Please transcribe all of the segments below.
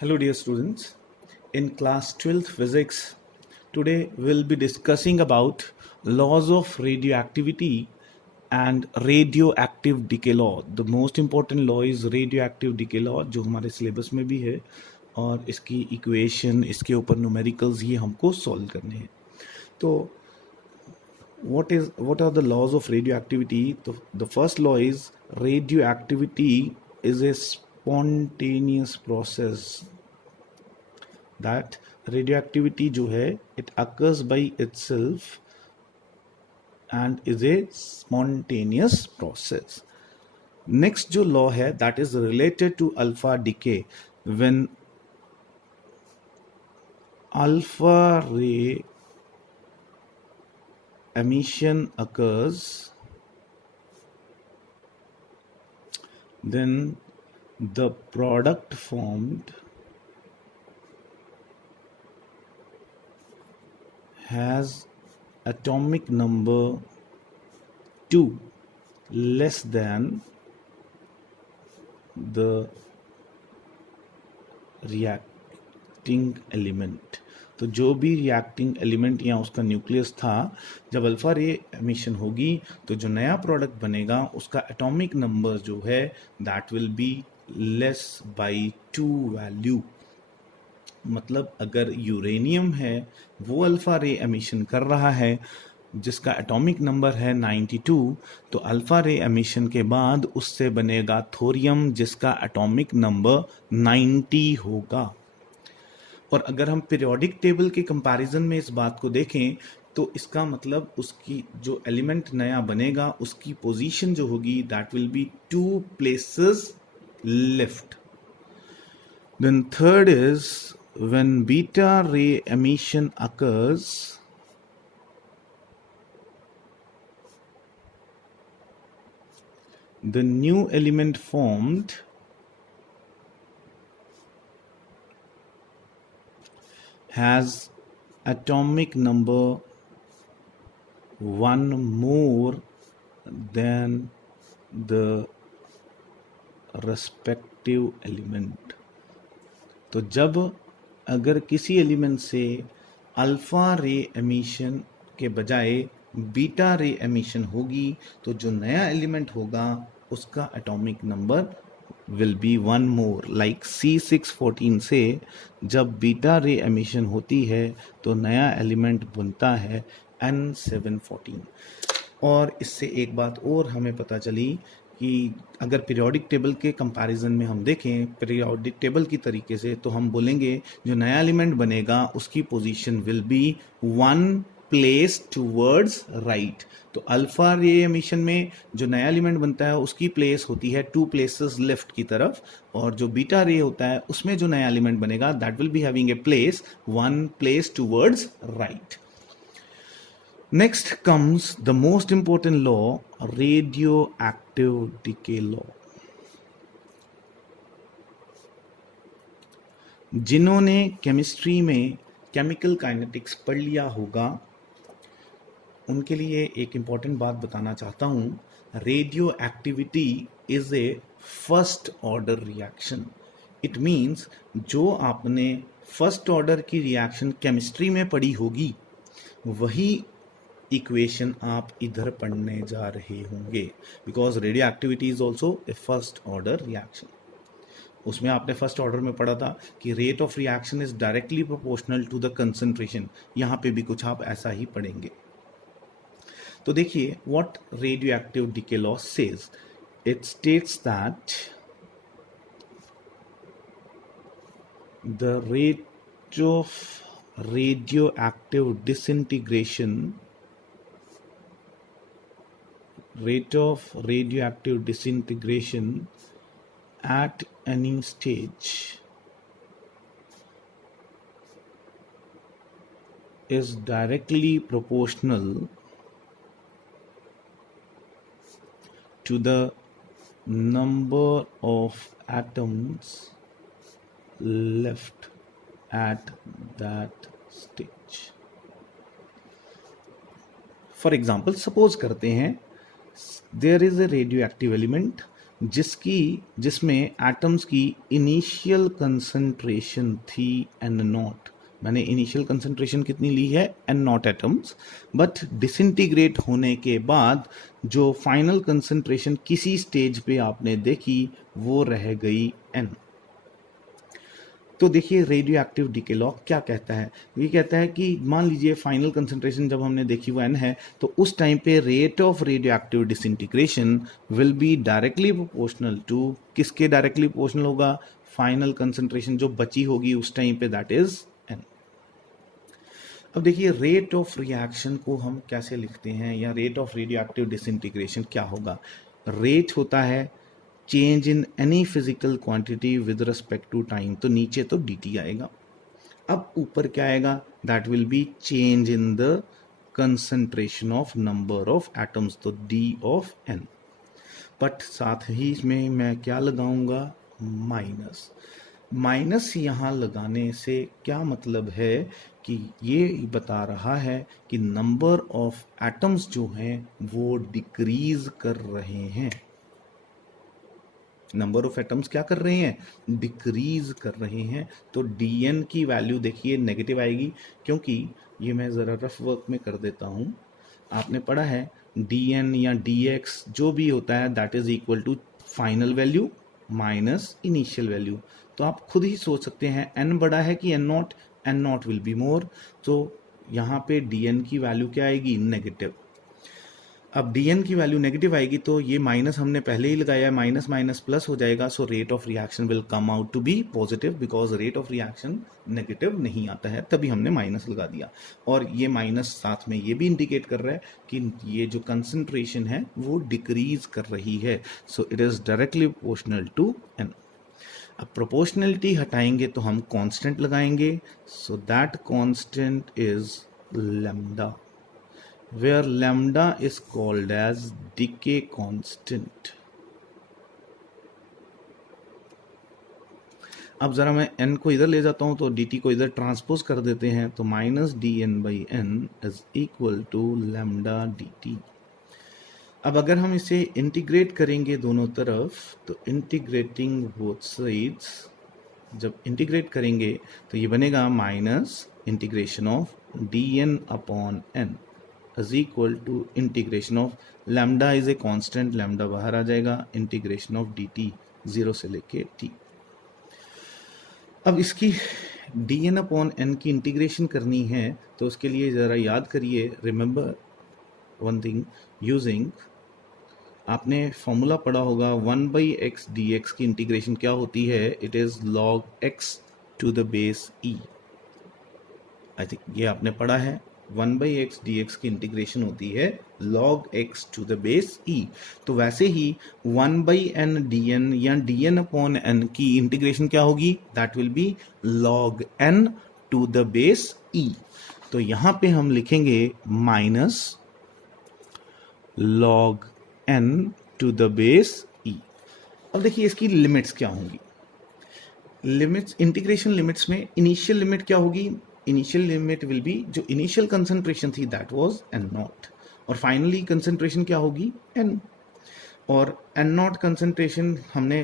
Hello, dear students. In class 12th physics, today we'll be discussing about laws of radioactivity and radioactive decay law. The most important law is radioactive decay law, जो हमारे syllabus में भी है और इसकी equation, इसके ऊपर numericals ये हमको सॉल्व करने हैं. तो what are the laws of radioactivity? The first law is radioactivity is a spontaneous process. That radioactivity जो है it occurs by itself and is a spontaneous process. Next जो law है that is related to alpha decay. When alpha ray emission occurs, then the product formed has atomic number 2 less than the reacting element. तो जो भी reacting element या उसका nucleus था, जब alpha रे एमिशन होगी तो जो नया प्रोडक्ट बनेगा उसका एटॉमिक नंबर जो है that will be less bye 2 value. मतलब अगर यूरेनियम है वो अल्फा रे एमिशन कर रहा है जिसका एटॉमिक नंबर है 92, तो अल्फा रे एमिशन के बाद उससे बनेगा थोरियम जिसका एटॉमिक नंबर 90 होगा. और अगर हम पीरियोडिक टेबल के कंपैरिजन में इस बात को देखें तो इसका मतलब उसकी जो एलिमेंट नया बनेगा उसकी पोजीशन जो होगी that will B 2 places left. Then third is when beta ray emission occurs, the new element formed has atomic number 1 more than the respective element. तो जब अगर किसी एलिमेंट से अल्फा रे एमिशन के बजाय बीटा रे एमिशन होगी तो जो नया एलिमेंट होगा उसका atomic number will be 1 more. Like C614 से जब बीटा रे एमिशन होती है तो नया एलिमेंट बनता है N714. और इससे एक बात और हमें पता चली कि अगर पीरियोडिक टेबल के कंपैरिजन में हम देखें पीरियोडिक टेबल की तरीके से तो हम बोलेंगे जो नया एलिमेंट बनेगा उसकी position will be 1 place towards right. तो अल्फा रे एमिशन में जो नया एलिमेंट बनता है उसकी प्लेस होती है 2 प्लेसेस लेफ्ट की तरफ, और जो बीटा रे होता है उसमें जो नया एलिमेंट बनेगा that will be having a place 1 place towards right. Next comes the most important law, radioactive decay law. जिन्होंने केमिस्ट्री में केमिकल काइनेटिक्स पढ़ लिया होगा उनके लिए एक इम्पॉर्टेंट बात बताना चाहता हूँ. Radio activity is a first order reaction. It means जो आपने फर्स्ट ऑर्डर की रिएक्शन केमिस्ट्री में पढ़ी होगी वही इक्वेशन आप इधर पढ़ने जा रहे होंगे, because radio activity is also a first order reaction. उसमें आपने फर्स्ट ऑर्डर में पढ़ा था कि rate of reaction is directly proportional to the concentration. यहाँ पे भी कुछ आप ऐसा ही पढ़ेंगे. तो देखिए what radio active decay law says. It states that the rate of radioactive disintegration at any stage is directly proportional to the number of atoms left at that stage. For example, suppose करते हैं there is a radioactive element जिसमें atoms की initial concentration थी n naught. मैंने initial concentration कितनी ली है, n naught atoms, but disintegrate होने के बाद जो फाइनल कंसंट्रेशन किसी स्टेज पे आपने देखी वो रह गई एन। तो देखिए रेडियो एक्टिव डीके लॉ क्या कहता है, ये कहता है कि मान लीजिए फाइनल कंसंट्रेशन जब हमने देखी वो एन है, तो उस टाइम पे rate of radio active disintegration will be directly proportional to, किसके डायरेक्टली प्रोपोर्शनल होगा, फाइनल कंसंट्रेशन जो बची होगी उस टाइम पे, दैट इज एन। अब देखिए रेट ऑफ रिएक्शन को हम कैसे लिखते हैं, या rate of radio active disintegration क्या होगा। रेट होता है change in any physical quantity with respect to time, तो नीचे तो dt आएगा। अब ऊपर क्या आएगा, that will be change in the concentration of number of atoms, तो d ऑफ n। बट साथ ही इसमें मैं क्या लगाऊंगा, माइनस। माइनस यहाँ लगाने से क्या मतलब है कि ये बता रहा है कि नंबर ऑफ एटम्स जो हैं वो डिक्रीज कर रहे हैं। नंबर ऑफ एटम्स क्या कर रहे हैं, डिक्रीज कर रहे हैं। तो dn की वैल्यू देखिए नेगेटिव आएगी, क्योंकि ये मैं ज़रा रफ वर्क में कर देता हूँ। आपने पढ़ा है dn या dx जो भी होता है that is equal to final value minus initial value. तो आप खुद ही सोच सकते हैं n बड़ा है कि n not will be more, तो यहाँ पे dn की वैल्यू क्या आएगी, नेगेटिव। अब dn की वैल्यू नेगेटिव आएगी तो ये माइनस हमने पहले ही लगाया है, माइनस माइनस प्लस हो जाएगा, so rate of reaction will come out to be positive, because rate of reaction negative नहीं आता है, तभी हमने माइनस लगा दिया। और ये माइनस साथ में ये भी इंडिकेट कर रहा है कि ये जो कंसंट्रेशन है वो डिक्रीज कर रही है, so it is directly proportional to n। अब प्रोपोर्शनलिटी हटाएंगे तो हम कांस्टेंट लगाएंगे, so that constant is lambda, where lambda is called as decay constant। अब जरा मैं n को इधर ले जाता हूं तो dt को इधर ट्रांसपोज कर देते हैं, तो minus dn by n is equal to lambda dt। अब अगर हम इसे इंटीग्रेट करेंगे दोनों तरफ, तो इंटीग्रेटिंग बोथ साइड्स, जब इंटीग्रेट करेंगे तो ये बनेगा minus integration of dn upon n is equal to integration of lambda is a constant, lambda बाहर आ जाएगा, इंटीग्रेशन ऑफ dt 0 से लेके t। अब इसकी dn अपॉन n की इंटीग्रेशन करनी है तो उसके लिए ज़रा याद करिए, रिमेंबर वन थिंग यूजिंग, आपने फॉर्मूला पढ़ा होगा 1/x dx की इंटीग्रेशन क्या होती है, it is log x to the base e। I think ये आपने पढ़ा है, 1/x dx की इंटीग्रेशन होती है log x to the base e। तो वैसे ही 1/n dn या dn अपॉन n की इंटीग्रेशन क्या होगी, that will be log n to the base e। तो यहां पे हम लिखेंगे minus log n to the base e। अब देखिए इसकी लिमिट्स क्या होंगी, लिमिट्स, इंटीग्रेशन लिमिट्स में इनिशियल लिमिट क्या होगी, इनिशियल लिमिट विल बी, जो इनिशियल कंसंट्रेशन थी दैट वाज एन नॉट, और फाइनली कंसंट्रेशन क्या होगी एन। और एन नॉट कंसंट्रेशन हमने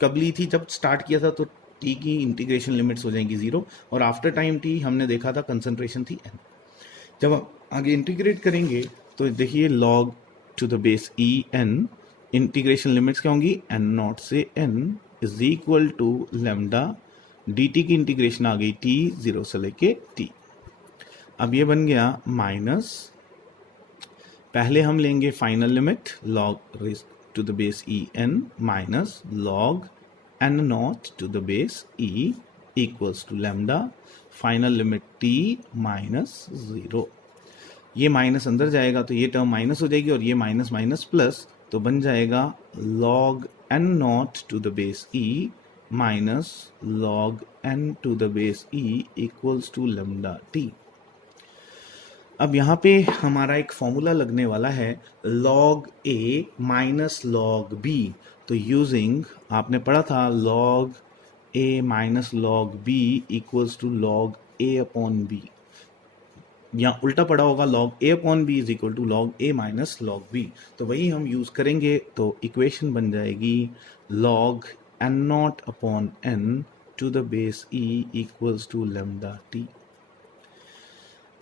कब ली थी, जब स्टार्ट किया था, तो टी की इंटीग्रेशन लिमिट्स हो जाएंगी 0, और आफ्टर टाइम टी हमने देखा था कंसंट्रेशन थी एन। जब हम आगे इंटीग्रेट करेंगे तो देखिए log to the base e n, integration limits क्या होंगी, एन नॉट से n is equal to lambda dt की इंटीग्रेशन आ गई t 0 से लेके t। अब ये बन गया माइनस, पहले हम लेंगे final limit log raise to the base e n minus log n naught to the base e equals to lambda, final limit t minus 0। ये माइनस अंदर जाएगा तो ये टर्म माइनस हो जाएगी, और ये माइनस माइनस प्लस, तो बन जाएगा log n naught to the base e minus log n to the base e equals to lambda t। अब यहाँ पे हमारा एक फॉर्मूला लगने वाला है log a minus log b। तो यूजिंग, आपने पढ़ा था log a minus log b equals to log a upon b। या उल्टा पड़ा होगा log a upon b is equal to log a minus log b, तो वही हम यूज करेंगे। तो इक्वेशन बन जाएगी log n naught upon n to the base e equals to lambda t।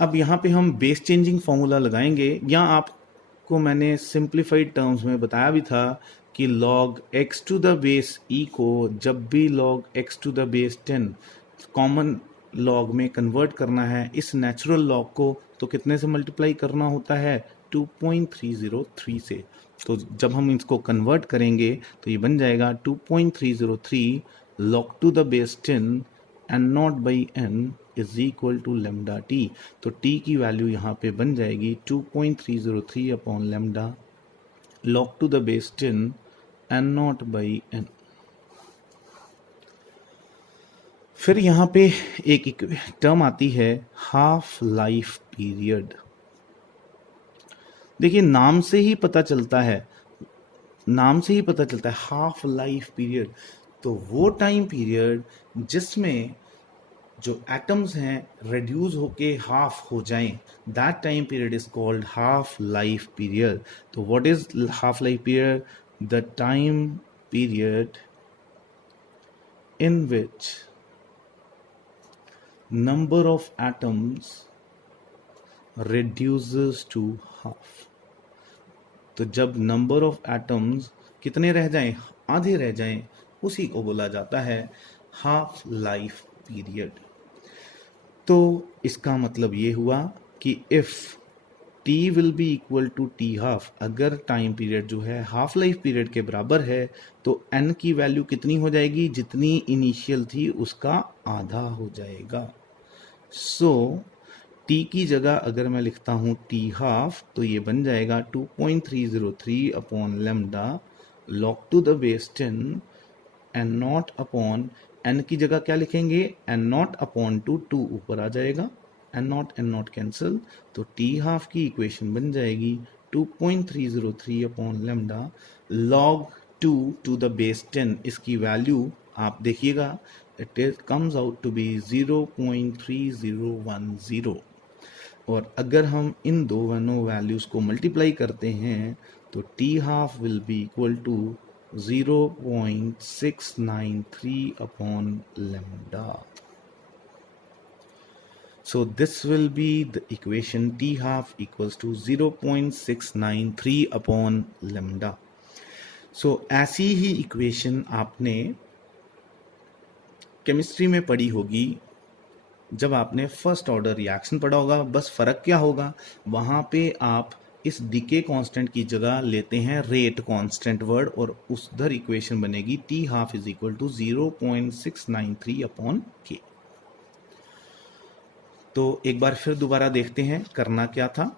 अब यहाँ पे हम बेस चेंजिंग फॉर्मूला लगाएंगे, या आपको मैंने सिंप्लीफाइड टर्म्स में बताया भी था कि log x to the base e को जब भी log x to the base 10 common log में कन्वर्ट करना है इस नेचुरल log को, तो कितने से मल्टीप्लाई करना होता है, 2.303 से। तो जब हम इसको कन्वर्ट करेंगे तो ये बन जाएगा 2.303 log to the base 10 n naught by n is equal to lambda t. तो t की वैल्यू यहाँ पे बन जाएगी 2.303 upon lambda log to the base 10 n naught by n। फिर यहाँ पे एक टर्म आती है हाफ लाइफ पीरियड। देखिए नाम से ही पता चलता है हाफ लाइफ पीरियड, तो वो टाइम पीरियड जिसमें जो एटम्स हैं रेड्यूस होके हाफ हो जाएं, that time period is called half life period. तो what is half life period? The time period in which number of atoms reduces to half। तो जब नंबर ऑफ एटम्स कितने रह जाएं, आधे रह जाएं, उसी को बोला जाता है हाफ लाइफ पीरियड। तो इसका मतलब ये हुआ कि if t will be equal to t half, अगर टाइम पीरियड जो है हाफ लाइफ पीरियड के बराबर है तो n की वैल्यू कितनी हो जाएगी, जितनी इनिशियल थी उसका आधा हो जाएगा। सो t की जगह अगर मैं लिखता हूँ t हाफ, तो ये बन जाएगा 2.303 upon lambda log to the base 10 n naught upon n की जगह क्या लिखेंगे, n नॉट अपॉन 2 ऊपर आ जाएगा, n नॉट कैंसिल, तो t हाफ की इक्वेशन बन जाएगी 2.303 upon lambda log 2 to the base 10। इसकी वैल्यू आप देखिएगा, it comes out to be 0.3010। और अगर हम इन दोनों वैल्यूज को मल्टीप्लाई करते हैं तो t half will be equal to 0.693 upon lambda। So this will be the equation t half equals to 0.693 upon lambda। So ऐसी ही इक्वेशन आपने केमिस्ट्री में पढ़ी होगी जब आपने फर्स्ट ऑर्डर रिएक्शन पढ़ा होगा। बस फर्क क्या होगा, वहाँ पे आप इस डीके कांस्टेंट की जगह लेते हैं रेट कांस्टेंट वर्ड, और उधर इक्वेशन बनेगी t half is equal to 0.693 upon k. तो एक बार फिर दोबारा देखते हैं करना क्या था।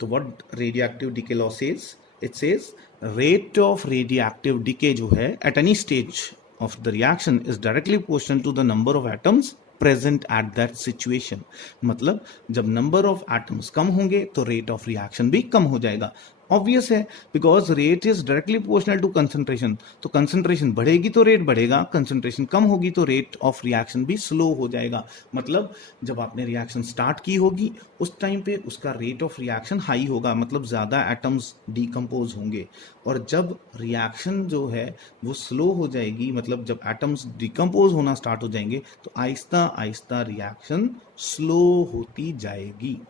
तो what radioactive decay law says, it says rate of radioactive decay जो है at any stage of the reaction is directly proportional to the number of atoms present at that situation। मतलब जब number of atoms कम होंगे तो rate of reaction भी कम हो जाएगा। Obvious है, because rate is directly proportional to concentration. तो concentration बढ़ेगी तो रेट बढ़ेगा, कंसंट्रेशन कम होगी तो रेट ऑफ रिएक्शन भी स्लो हो जाएगा। मतलब जब आपने रिएक्शन स्टार्ट की होगी उस टाइम पे उसका रेट ऑफ रिएक्शन हाई होगा, मतलब ज़्यादा एटम्स डीकम्पोज होंगे। और जब रिएक्शन जो है वो स्लो हो जाएगी, मतलब जब एटम्स डीकम्पोज होना स्टार्ट हो जाएंगे तो आहिस्ता आहिस्ता रिएक्शन स्लो होती जाएगी।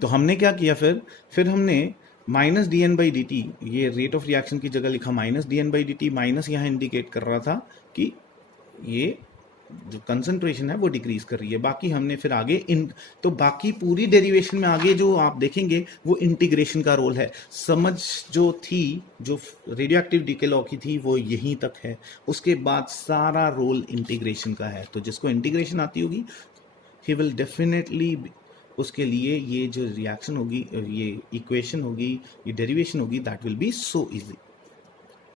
तो हमने क्या किया, फिर हमने minus d n by d t, ये रेट ऑफ रिएक्शन की जगह लिखा minus d n by d t. Minus यहाँ इंडिकेट कर रहा था कि ये जो कंसंट्रेशन है वो डिक्रीज कर रही है। बाकी हमने फिर आगे तो बाकी पूरी डेरिवेशन में आगे जो आप देखेंगे वो इंटीग्रेशन का रोल है। समझ जो थी, जो रेडियोएक्टिव डीके लॉ की थी, वो यहीं तक है। उसके बाद सारा रोल इंटीग्रेशन का है। तो जिसको इंटीग्रेशन आती होगी ही विल डेफिनेटली, उसके लिए ये जो रिएक्शन होगी, ये इक्वेशन होगी, ये डेरिवेशन होगी, that will B so easy.